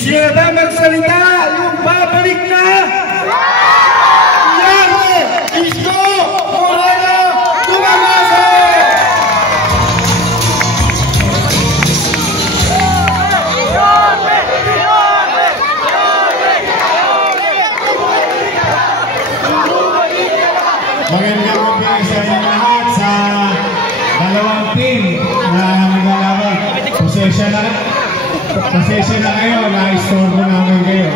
Sisira magsalita yung babalik na Yahweh Isko Moreno Tumamasa! Magandang gabi sa inyong lahat sa dalawang team na naglalaban. Pasensya na kayo, na-istorbo namin kayo.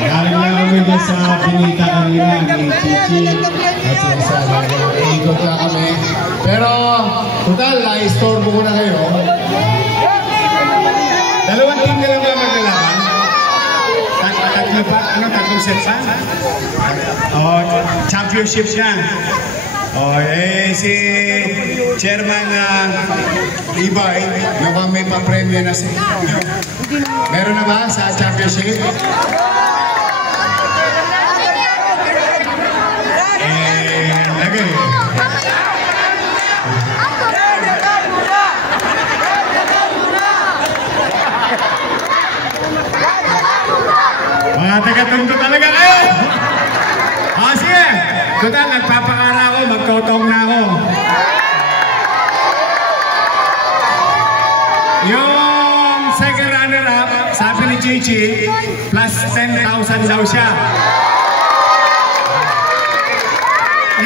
Galing lang kami dyan sa pinita kanina ni Chichi at sa isa. Ikot na kami. Pero, total, na-istorbo ko na kayo. Dalawang team na lang ba maglalaban? Tatlo pa? Ano? Tatlong sets pa? Championship na. Si Chairman Ibay, mukhang may pa-premyo na siya. Meron na ba sa championship? Lagay. Mga taga-tundo talaga kayo! Sige! Total, nagpapakara ako, magtotong na ako. Yung second runner-up, sabi ni Chichi, plus 10,000 daw siya.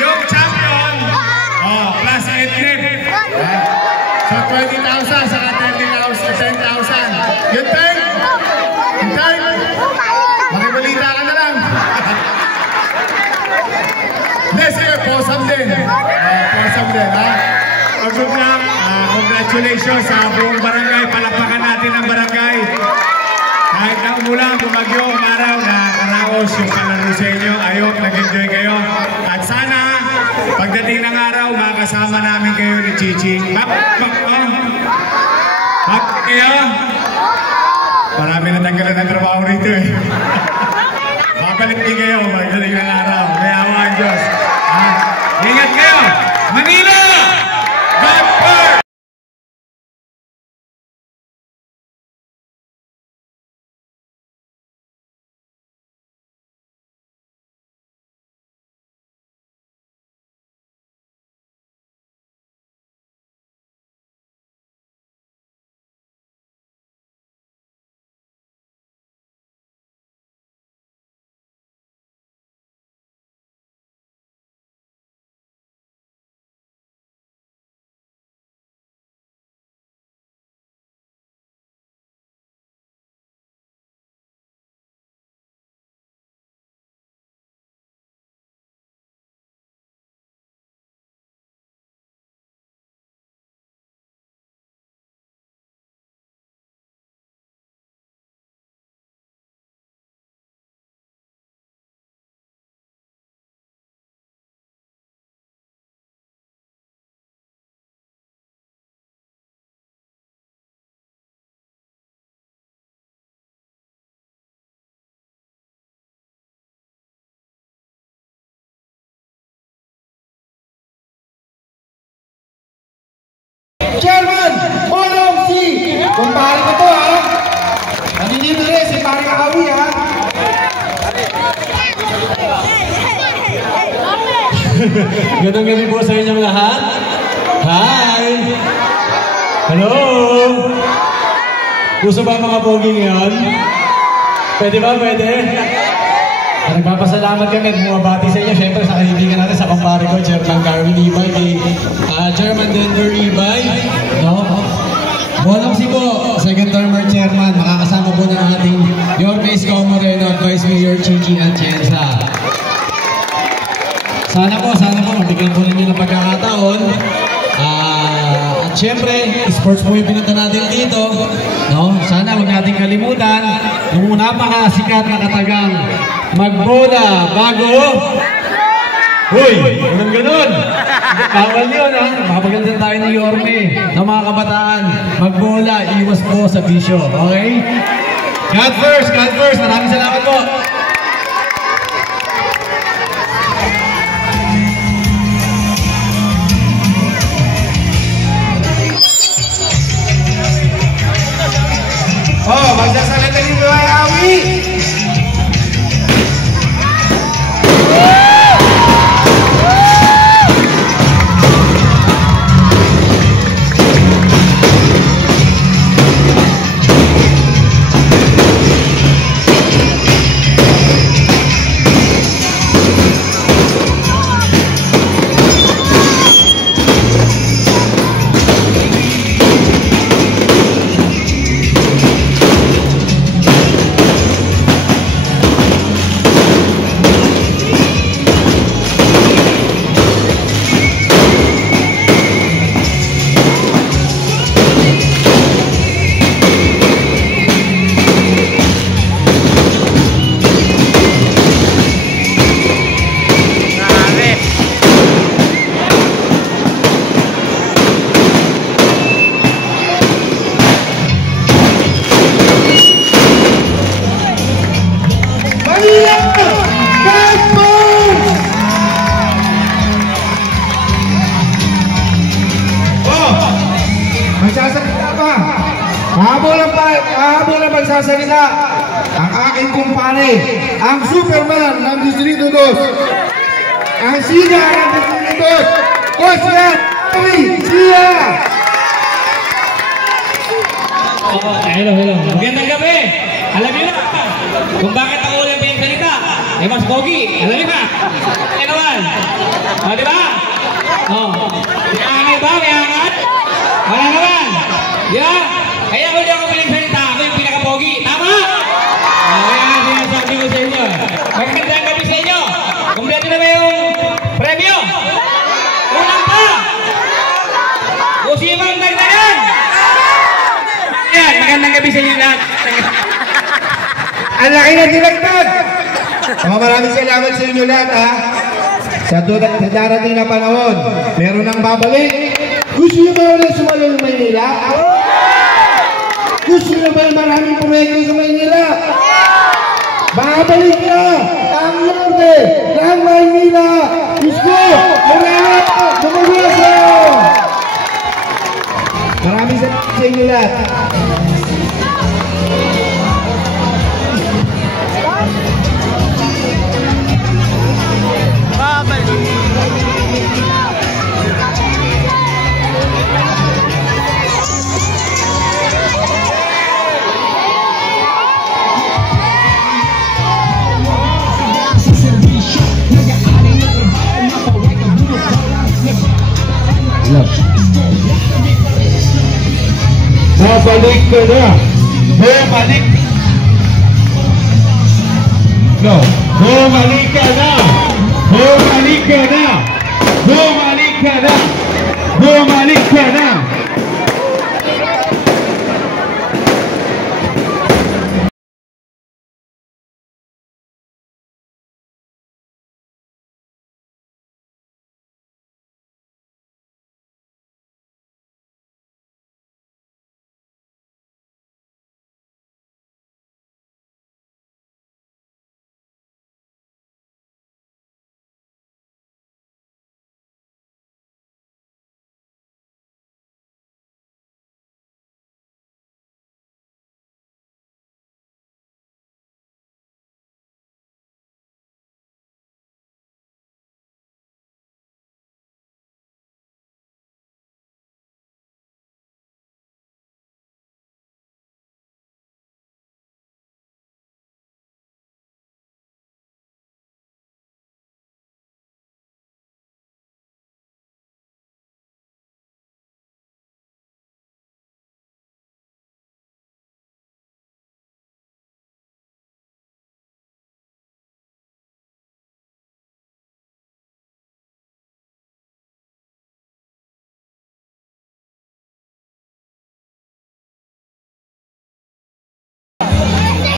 Yung champion, plus 8,000. So 20,000 saka 10,000. Yung third, makibalita ka na lang. Sige, posam din. Posam din, ha? Good luck. Congratulations sa buong barangay. Palakpakan natin ang barangay. Kahit na umulan, bumagyo, umaraw, nakakaraos yung palaro sa inyo. Ayok, nag-enjoy kayo. At sana, pagdating ng araw, makasama namin kayo ni Chichi. Kayo? Marami natanggalan ng trabaho rito eh. Babalik din kayo, pagdating ng araw. May awa ang Diyos. Ingat kayo! Manila! God first! Chairman, Monong si kumpare ko to, ha? Nandito rin si Pare Awi, ha? Gandang gabi po sa inyong lahat. Hi! Hello! Gusto ba mga poging yan? Pwede ba? Pwede? Nagpapasalamat kami at bumabati sa inyo. Siyempre sa kaibigan natin, sa kumpare ko, Chairman Carwin Ibay, Chairman Denver Ibay, no? Monong si po, second termer chairman, makakasama po ng ating Yorme Isko Moreno at Vice Mayor Chichi Atienza. Sana po, mabigyan po ninyo ng pagkakataon. At syempre, sports po yung pinunta natin dito, no? Sana huwag natin kalimutan yung napakasikat na katagang magbola bago. Uy, ganun ganun. Bawal yun, ha? Makapagalitan tayo ng Yorme ng mga kabataan. Magbola, iwas po sa bisyo. Okay? God first, God first. Maraming salamat po. Magsasalita niyo magsasalita ang aking kumpare, ang Superman ng Distrito 2, ang Sina ng Distrito 2, Coach Red Sia! Hello. Magandang gabi. Alam niyo na kung bakit ako ulit yung salita. Eh, mas pogi. Alam niyo na. Ano naman? O, di ba? O. May ba? May angat? Wala naman. Di ba? Kaya huli ako piling salita. Ako yung pinaka-pogi. Tama? Kaya nga sinasabi ko sa inyo. Magandang gabi sa inyo. Kompleto na ba yung premyo? Unang pa! Usibang dagdagan! Yan, magandang gabi sa inyo lahat. Ang laki na dinagdag! Maraming salamat sa inyo lahat, ha? Sa darating na panahon, meron nang babalik. Gusto nyo ba ulit sumalo ng Maynila? Gusto nyo ba maraming proyekto sa Maynila? Babalik na ang norte ng Maynila! Gusto! Moreno! Bumagulaso! Maraming salamat sa inyo lahat. Babalik ka na! Bumalik! No! Bumalik ka na! Bumalik ka na! Bumalik ka na!